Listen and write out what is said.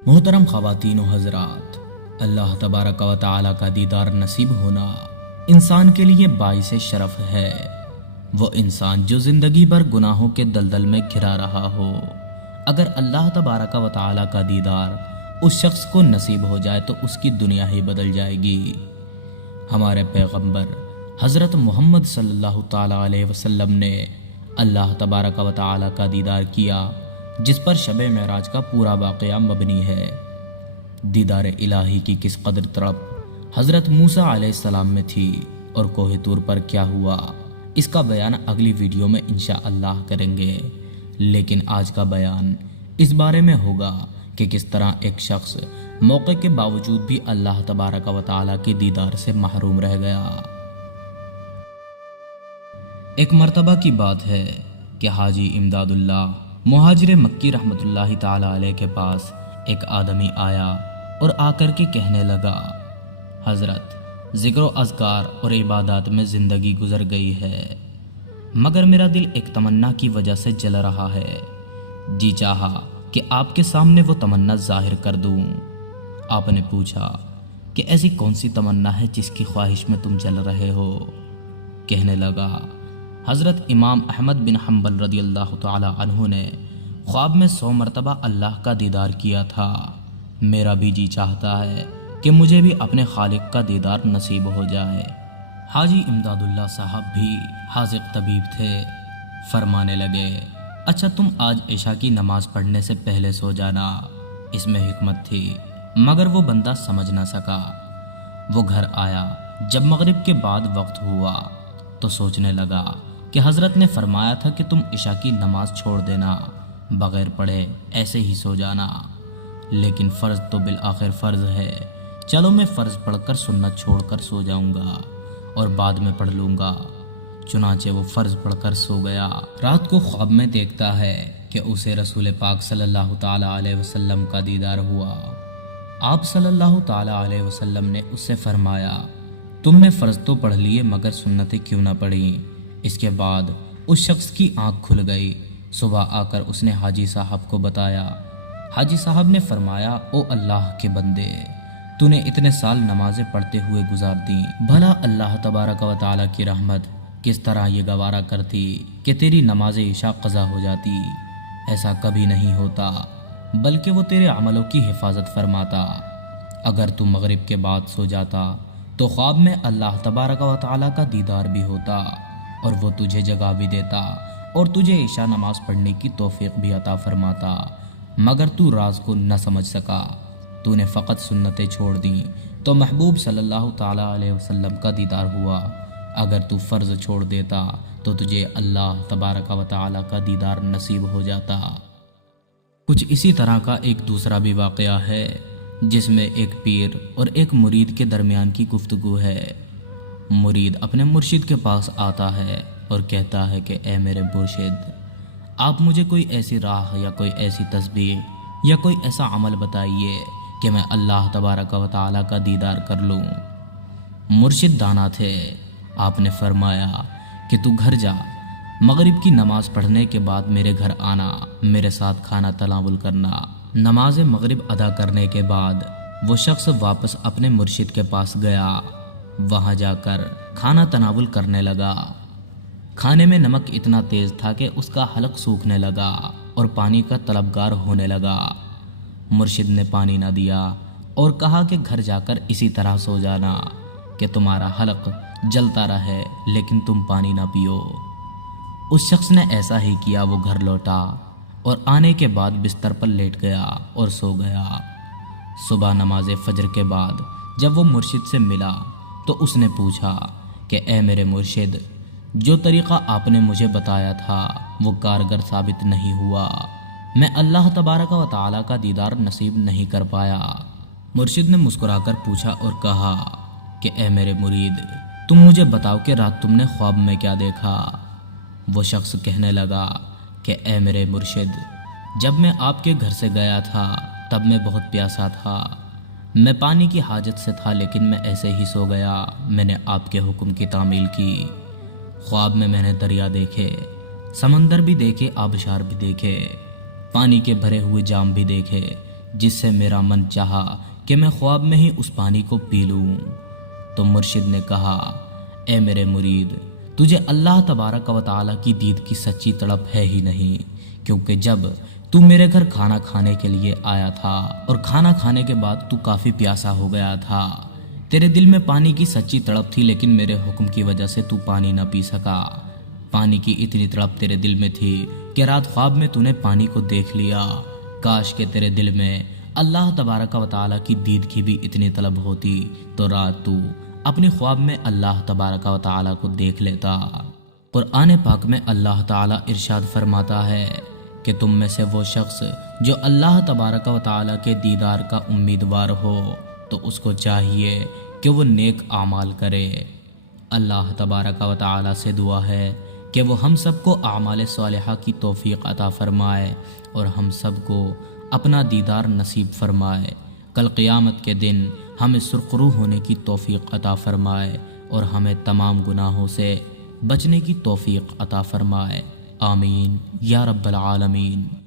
मोहतरम ख़वातीन व हज़रात, अल्लाह तबारक व तआला का दीदार नसीब होना इंसान के लिए बाइस शरफ है। वो इंसान जो ज़िंदगी भर गुनाहों के दलदल में घिरा रहा हो, अगर अल्लाह तबारक व तआला का दीदार उस शख्स को नसीब हो जाए तो उसकी दुनिया ही बदल जाएगी। हमारे पैगंबर हज़रत मोहम्मद सल्लल्लाहु ताला अलैहि वसल्लम ने अल्लाह तबारक व तआला का दीदार किया, जिस पर शब मेराज का पूरा वाक़या मबनी है। दीदार इलाही की किस कदर तड़प हज़रत मूसा अलैहिस्सलाम में थी और कोहे तूर पर क्या हुआ, इसका बयान अगली वीडियो में इंशाअल्लाह करेंगे। लेकिन आज का बयान इस बारे में होगा कि किस तरह एक शख्स मौके के बावजूद भी अल्लाह तबारक व तआला के दीदार से महरूम रह गया। एक मर्तबा की बात है कि हाजी इमदादुल्लाह मुहाजिर मक्की रहमतुल्लाहि ताला अलैह के पास एक आदमी आया और आकर के कहने लगा, हज़रत, ज़िक्र अज़कार और इबादत में ज़िंदगी गुजर गई है, मगर मेरा दिल एक तमन्ना की वजह से जल रहा है। जी चाहा कि आपके सामने वो तमन्ना ज़ाहिर कर दूं। आपने पूछा कि ऐसी कौन सी तमन्ना है जिसकी ख्वाहिश में तुम जल रहे हो। कहने लगा, हज़रत इमाम अहमद बिन हम्बल रदियल्लाहु ताला अन्हु ने ख्वाब में 100 मरतबा अल्लाह का दीदार किया था। मेरा भी जी चाहता है कि मुझे भी अपने खालिक का दीदार नसीब हो जाए। हाजी इमदादुल्लाह साहब भी हाज़िक़ तबीब थे। फरमाने लगे, अच्छा तुम आज इशा की नमाज पढ़ने से पहले सो जाना। इसमें हिकमत थी, मगर वो बंदा समझ ना सका। वो घर आया जब मगरिब के बाद वक्त हुआ तो सोचने लगा कि हज़रत ने फरमाया था कि तुम इशा की नमाज छोड़ देना, बग़ैर पढ़े ऐसे ही सो जाना। लेकिन फ़र्ज़ तो बिल आखिर फ़र्ज़ है, चलो मैं फ़र्ज़ पढ़कर सुन्नत छोड़कर सो जाऊंगा और बाद में पढ़ लूँगा। चुनाचे वो फ़र्ज़ पढ़कर सो गया। रात को ख्वाब में देखता है कि उसे रसूल पाक सल्लल्लाहु ताला अलैहि वसल्लम का दीदार हुआ। आप सल्लल्लाहु ताला अलैहि वसल्लम ने उससे फरमाया, तुमने फ़र्ज़ तो पढ़ लिए मगर सुन्नतें क्यों ना पढ़ी। इसके बाद उस शख्स की आंख खुल गई। सुबह आकर उसने हाजी साहब को बताया। हाजी साहब ने फरमाया, ओ अल्लाह के बंदे, तूने इतने साल नमाजें पढ़ते हुए गुजार दी, भला अल्लाह तबारक व तआला की रहमत किस तरह ये गवारा करती कि तेरी नमाज इशा क़ज़ा हो जाती। ऐसा कभी नहीं होता, बल्कि वो तेरे अमलों की हिफाजत फरमाता। अगर तू मगरिब के बाद सो जाता तो ख्वाब में अल्लाह तबारक व तआला का दीदार भी होता और वो तुझे जगा भी देता और तुझे इशा नमाज पढ़ने की तौफीक भी अता फरमाता, मगर तू राज को न समझ सका। तूने फ़कत सुन्नतें छोड़ दी तो महबूब सल्लल्लाहु ताला अलैहि वसल्लम का दीदार हुआ। अगर तू फ़र्ज़ छोड़ देता तो तुझे अल्लाह तबारक व तआला का दीदार नसीब हो जाता। कुछ इसी तरह का एक दूसरा भी वाक़या है जिसमें एक पीर और एक मुरीद के दरमियान की गुफ्तगू है। मुरीद अपने मुर्शिद के पास आता है और कहता है कि ए मेरे मुर्शिद, आप मुझे कोई ऐसी राह या कोई ऐसी तस्बीह या कोई ऐसा अमल बताइए कि मैं अल्लाह तबारक व तआला का दीदार कर लूँ। मुर्शिद दाना थे। आपने फरमाया कि तू घर जा, मगरिब की नमाज पढ़ने के बाद मेरे घर आना, मेरे साथ खाना तनावुल करना। नमाज मगरिब अदा करने के बाद वो शख्स वापस अपने मुर्शिद के पास गया। वहाँ जाकर खाना तनावुल करने लगा। खाने में नमक इतना तेज़ था कि उसका हलक सूखने लगा और पानी का तलबगार होने लगा। मुर्शिद ने पानी न दिया और कहा कि घर जाकर इसी तरह सो जाना कि तुम्हारा हलक जलता रहे लेकिन तुम पानी ना पियो। उस शख्स ने ऐसा ही किया। वो घर लौटा और आने के बाद बिस्तर पर लेट गया और सो गया। सुबह नमाज फजर के बाद जब वो मुर्शिद से मिला तो उसने पूछा कि ए मेरे मुर्शिद, जो तरीक़ा आपने मुझे बताया था वो कारगर साबित नहीं हुआ। मैं अल्लाह तबारक व तआला का दीदार नसीब नहीं कर पाया। मुर्शिद ने मुस्कुराकर पूछा और कहा कि ए मेरे मुरीद, तुम मुझे बताओ कि रात तुमने ख्वाब में क्या देखा। वो शख्स कहने लगा कि ए मेरे मुर्शिद, जब मैं आपके घर से गया था तब मैं बहुत प्यासा था। मैं पानी की हाजत से था लेकिन मैं ऐसे ही सो गया। मैंने आपके हुक्म की तामील की। ख्वाब में मैंने दरिया देखे, समंदर भी देखे, आबशार भी देखे, पानी के भरे हुए जाम भी देखे, جس سے میرا من چاہا کہ میں خواب میں ہی اس پانی کو پی لوں۔ تو مرشد نے کہا، اے میرے مرید، تجھے اللہ تبارک و تعالیٰ کی دید کی سچی تڑپ ہے ہی نہیں، کیونکہ جب تو میرے گھر کھانا کھانے کے لیے آیا تھا اور کھانا کھانے کے بعد تو کافی پیاسا ہو گیا تھا، تیرے دل میں پانی کی سچی تڑپ تھی، لیکن میرے حکم کی وجہ سے تو پانی نہ پی سکا۔ پانی کی اتنی تڑپ تیرے دل میں تھی کہ رات خواب میں تو نے پانی کو دیکھ لیا۔ کاش کہ تیرے دل میں اللہ تبارک و تعالیٰ کی دید کی بھی اتنی طلب ہوتی تو رات تو اپنی خواب میں اللہ تبارک و تعالیٰ کو دیکھ لیتا۔ قرآن پاک میں اللہ تعالیٰ ارشاد فرماتا ہے کہ تم میں سے وہ شخص جو اللہ تبارک و تعالیٰ کے دیدار کا امیدوار ہو تو اس کو چاہیے کہ وہ نیک اعمال کرے۔ اللہ تبارک و تعالیٰ سے دعا ہے کہ وہ ہم سب کو اعمال صالحہ کی توفیق عطا فرمائے اور ہم سب کو اپنا دیدار نصیب فرمائے۔ کل قیامت کے دن ہمیں سرخرو ہونے کی توفیق عطا فرمائے اور ہمیں تمام گناہوں سے بچنے کی توفیق عطا فرمائے۔ آمین یا رب العالمین۔